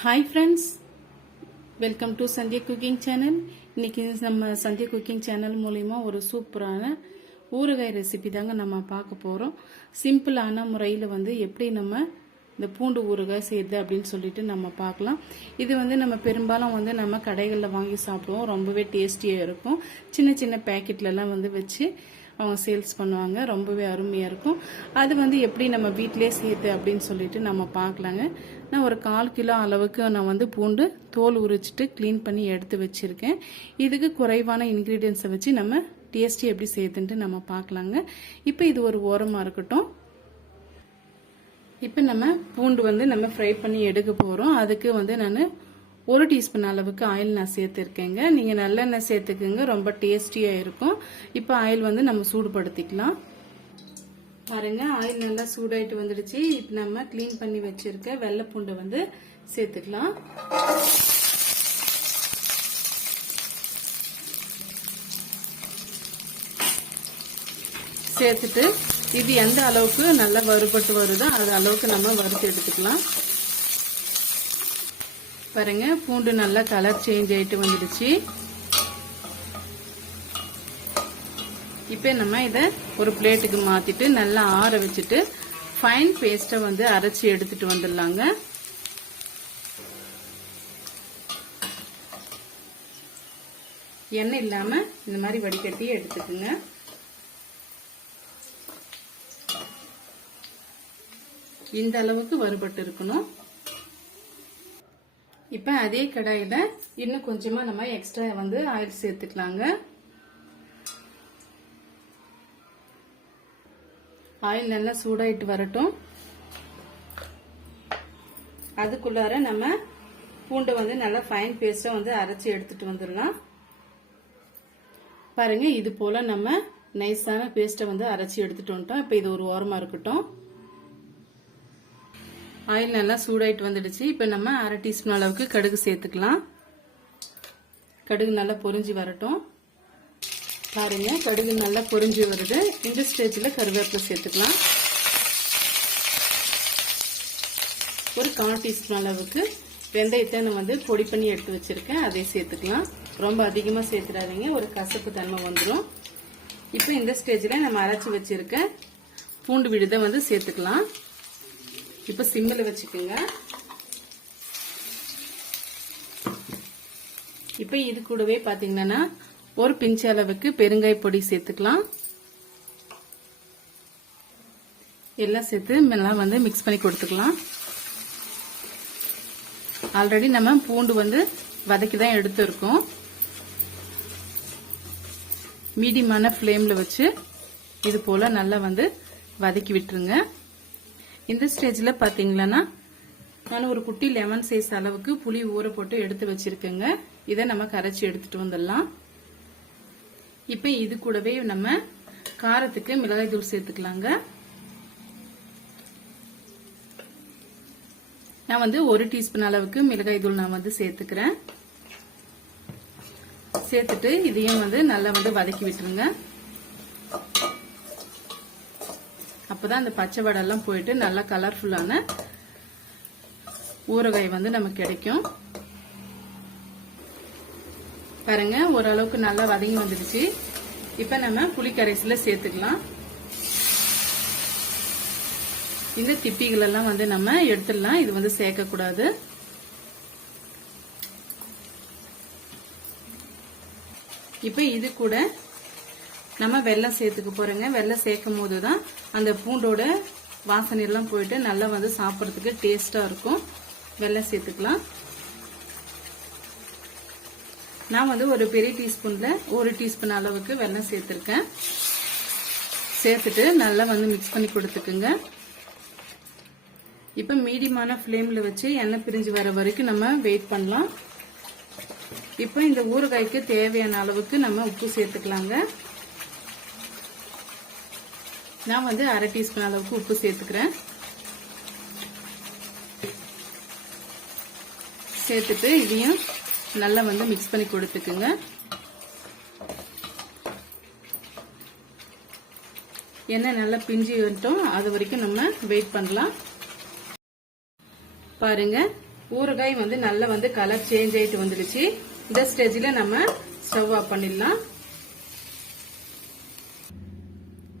Hi friends welcome to Sandhya cooking channel இன்றைக்கி நம்ம Sandhya cooking channel மூலிமா ஒரு சூப்பரான ஊறுகாய் ரெசிபி தாங்க நம்ம பார்க்க போகிறோம் சிம்பிளான முறையில் வந்து எப்படி நம்ம இந்த பூண்டு ஊறுகாய் செய்யுது அப்படின்னு சொல்லிட்டு நம்ம பார்க்கலாம். இது வந்து நம்ம பெரும்பாலும் வந்து நம்ம கடைகளில் வாங்கி சாப்பிடுவோம். ரொம்பவே டேஸ்டியாக இருக்கும். சின்ன சின்ன பேக்கெட்லலாம் வந்து வச்சு அவங்க சேல்ஸ் பண்ணுவாங்க. ரொம்பவே அருமையாக இருக்கும். அது வந்து எப்படி நம்ம வீட்டிலே சேர்த்து அப்படின்னு சொல்லிட்டு நம்ம பார்க்கலாங்க. நான் ஒரு கால் கிலோ அளவுக்கு நான் வந்து பூண்டு தோல் உரிச்சிட்டு க்ளீன் பண்ணி எடுத்து வச்சுருக்கேன். இதுக்கு குறைவான இன்க்ரீடியன்ஸை வச்சு நம்ம டேஸ்டி எப்படி சேர்த்துன்ட்டு நம்ம பார்க்கலாங்க. இப்போ இது ஒரு ஓரமாக இருக்கட்டும். இப்போ நம்ம பூண்டு வந்து நம்ம ஃப்ரை பண்ணி எடுக்க போகிறோம் அதுக்கு வந்து நான் ஒரு டீஸ்பூன் அளவுக்கு ஆயில் நான் சேர்த்துருக்கேங்க. நீங்கள் நல்லெண்ணெய் சேர்த்துக்குங்க. ரொம்ப டேஸ்டியாக இருக்கும். இப்போ ஆயில் வந்து நம்ம சூடுபடுத்திக்கலாம். பாருங்க ஆயில் நல்லா சூடாயிட்டு வந்துடுச்சு. இப்போ நம்ம க்ளீன் பண்ணி வச்சிருக்க வெள்ளை பூண்டை வந்து சேர்த்துக்கலாம். சேர்த்துட்டு இது எந்த அளவுக்கு நல்லா வறுபட்டு வருதோ அது அளவுக்கு நம்ம வறுத்து எடுத்துக்கலாம். பாருங்க பூண்டு நல்லா கலர் சேஞ்ச் ஆயிட்டு வந்துடுச்சு. இப்போ நம்ம இதை ஒரு பிளேட்டுக்கு மாத்திட்டு நல்லா ஆற வச்சுட்டு ஃபைன் பேஸ்ட்டை வந்து அரைச்சி எடுத்துட்டு வந்துடலாங்க. எண்ணெய் இல்லாமல் இந்த மாதிரி வடிகட்டி எடுத்துக்குங்க. இந்த அளவுக்கு வறுபட்டு இருக்கணும் இப்போ அதே கடாயில் இன்னும் கொஞ்சமாக நம்ம எக்ஸ்ட்ரா வந்து ஆயில் சேர்த்துக்கலாங்க. ஆயில் நல்லா சூடாயிட்டு வரட்டும். அதுக்குள்ளார நம்ம பூண்டை வந்து நல்லா ஃபைன் பேஸ்ட்டாக வந்து அரைச்சி எடுத்துட்டு வந்துடலாம். பாருங்க இது போல் நம்ம நைஸான பேஸ்ட்டை வந்து அரைச்சி எடுத்துட்டு வந்துட்டோம். இப்போ இது ஒரு ஓரமாக இருக்கட்டும். ஆயில் நல்லா சூடாயிட்டு வந்துடுச்சு. இப்போ நம்ம அரை டீஸ்பூன் அளவுக்கு கடுகு சேர்த்துக்கலாம். கடுகு நல்லா பொறிஞ்சி வரட்டும். பாருங்க கடுகு நல்லா பொறிஞ்சி வருது. இந்த ஸ்டேஜில் கருவேப்பிலை சேர்த்துக்கலாம். ஒரு கால் டீஸ்பூன் அளவுக்கு வெந்தயத்தை நான் வந்து பொடி பண்ணி எடுத்து வச்சுருக்கேன். அதை சேர்த்துக்கலாம். ரொம்ப அதிகமாக சேர்த்துடாதீங்க. ஒரு கசப்பு தன்மை வந்துடும் இப்போ இந்த ஸ்டேஜில் நம்ம அரைச்சி வச்சுருக்க பூண்டு விழுதை வந்து சேர்த்துக்கலாம். இப்போ சிம்மில் வச்சுக்கோங்க. இப்போ இது கூடவே பார்த்தீங்கன்னா ஒரு பிஞ்சு அளவுக்கு பெருங்காய பொடி சேர்த்துக்கலாம். எல்லாம் சேர்த்து எல்லாம் வந்து மிக்ஸ் பண்ணி கொடுத்துக்கலாம். ஆல்ரெடி நம்ம பூண்டு வந்து வதக்கி தான் எடுத்துருக்கோம். மீடியமான ஃப்ளேமில் வச்சு இது போல் நல்லா வந்து வதக்கி விட்டுருங்க. இந்த ஸ்டேஜில் பார்த்தீங்களன்னா நான் ஒரு குட்டி லெமன் சைஸ் அளவுக்கு புளி ஊற போட்டு எடுத்து வச்சிருக்கேங்க. இதை நம்ம கரைச்சி எடுத்துட்டு வந்துடலாம். இப்போ இது கூடவே நம்ம காரத்துக்கு மிளகாய் தூள் சேர்த்துக்கலாங்க. நான் வந்து ஒரு டீஸ்பூன் அளவுக்கு மிளகாய் தூள் நான் வந்து சேர்த்துக்கிறேன். சேர்த்துட்டு இதையும் வந்து நல்லா வந்து வதக்கி விட்டுருங்க. அப்பதான் அந்த பச்சை வடெல்லாம் போயிட்டு நல்லா கலர்ஃபுல்லான ஊறுகாய் வந்து நமக்கு கிடைக்கும். பாருங்க ஓரளவுக்கு நல்லா வதங்கி வந்துடுச்சு. இப்ப நம்ம புளிக்கரைசில சேர்த்துக்கலாம். இந்த திப்பிகள் எல்லாம் வந்து நம்ம எடுத்துடலாம். இது வந்து சேர்க்க கூடாது இப்ப இது கூட நம்ம வெள்ளம் சேர்த்துக்க போறோங்க. வெள்ளம் சேர்க்கும் போது தான் அந்த பூண்டோட வாசனை எல்லாம் போயிட்டு நல்லா வந்து சாப்பிட்றதுக்கு டேஸ்டா இருக்கும். வெள்ளம் சேர்த்துக்கலாம். நான் வந்து ஒரு பெரிய டீஸ்பூன்ல ஒரு டீஸ்பூன் அளவுக்கு வெள்ளம் சேர்த்துருக்கேன். சேர்த்துட்டு நல்லா வந்து மிக்ஸ் பண்ணி கொடுத்துக்குங்க. இப்போ மீடியமான ஃப்ளேமில் வச்சு எண்ணெய் பிரிஞ்சு வர வரைக்கும் நம்ம வெயிட் பண்ணலாம். இப்போ இந்த ஊறுகாய்க்கு தேவையான அளவுக்கு நம்ம உப்பு சேர்த்துக்கலாங்க. நான் வந்து அரை டீஸ்பூன் அளவுக்கு உப்பு சேர்த்துக்கிறேன். சேர்த்துட்டு இதையும் நல்லா வந்து மிக்ஸ் பண்ணி கொடுத்துக்குங்க. எண்ணெய் நல்லா பிஞ்சு வந்துட்டோம் அது வரைக்கும் நம்ம வெயிட் பண்ணலாம். பாருங்க ஊறுகாய் வந்து நல்லா வந்து கலர் சேஞ்ச் ஆயிட்டு வந்துடுச்சு. இந்த ஸ்டேஜில் நம்ம ஸ்டவ் ஆஃப் பண்ணிடலாம்.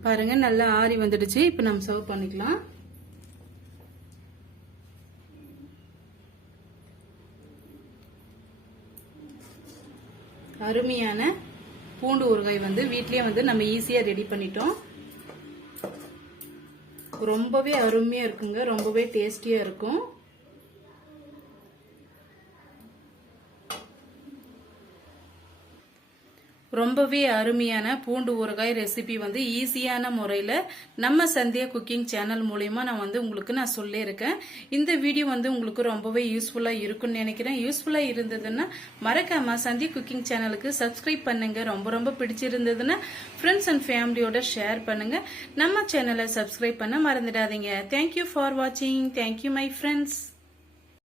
பாருங்க நல்லா ஆறி வந்துடுச்சு. இப்போ நம்ம சர்வ் பண்ணிக்கலாம். அருமையான பூண்டு ஊறுகாய் வந்து வீட்லயே வந்து நம்ம ஈஸியா ரெடி பண்ணிட்டோம். ரொம்பவே அருமையா இருக்குங்க. ரொம்பவே டேஸ்டியா இருக்கும். ரொம்பவே அருமையான பூண்டு ஊறுகாய் ரெசிபி வந்து ஈஸியான முறையில் நம்ம சந்தியா குக்கிங் சேனல் மூலயமா நான் வந்து உங்களுக்கு நான் சொல்லியிருக்கேன் இந்த வீடியோ வந்து உங்களுக்கு ரொம்பவே யூஸ்ஃபுல்லாக இருக்கும்னு நினைக்கிறேன். யூஸ்ஃபுல்லாக இருந்ததுன்னா மறக்காம சந்தியா குக்கிங் சேனலுக்கு சப்ஸ்கிரைப் பண்ணுங்க. ரொம்ப ரொம்ப பிடிச்சிருந்ததுன்னா ஃப்ரெண்ட்ஸ் அண்ட் ஃபேமிலியோட ஷேர் பண்ணுங்க. நம்ம சேனலை சப்ஸ்கிரைப் பண்ண மறந்துடாதீங்க. தேங்க்யூ ஃபார் வாட்சிங் தேங்க்யூ மை ஃப்ரெண்ட்ஸ்